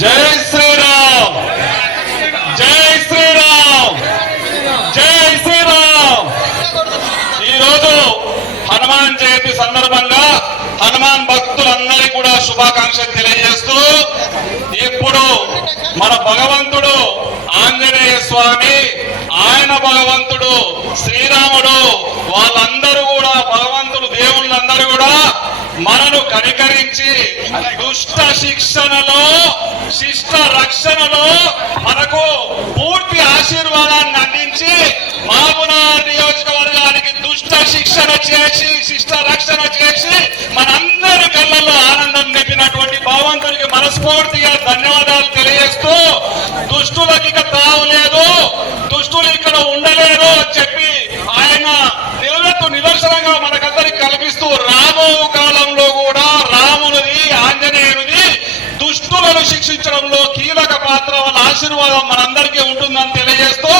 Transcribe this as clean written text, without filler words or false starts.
జై శ్రీరామ్, జై శ్రీరామ్, జై శ్రీరామ్. ఈరోజు హనుమాన్ జయంతి సందర్భంగా హనుమాన్ భక్తులందరికీ కూడా శుభాకాంక్షలు తెలియజేస్తూ, ఇప్పుడు మన భగవంతుడు ఆంజనేయ స్వామి, ఆయన భగవంతుడు శ్రీరాముడు, వాళ్ళందరూ కూడా భగవంతుడు, దేవుళ్ళందరూ కూడా మనను కనికరించి దుష్ట శిక్షణలో, శిష్ట రక్షణలో మనకు పూర్తి ఆశీర్వాదాన్ని అందించి మహబూబ్నగర్ నియోజకవర్గానికి దుష్ట శిక్షణ చేసి, శిష్ట రక్షణ చేసి మనందరి కళ్ళల్లో ఆనందం నింపినటువంటి భగవంతునికి మనస్ఫూర్తిగా ధన్యవాదాలు తెలియజేస్తూ, దుష్టులకి ఇక తావు లేదు, దుష్టులు ఇక్కడ ఉండలేరు అని చెప్పి ఆయన నిదర్శనంగా మనకందరికి కల్పిస్తూ, రాబో కాలంలో కూడా రామునిది, ఆంజనేయునిది దుష్టులను శిక్షించడంలో కీలక పాత్ర, వాళ్ళ ఆశీర్వాదం మనందరికీ ఉంటుందని తెలియజేస్తూ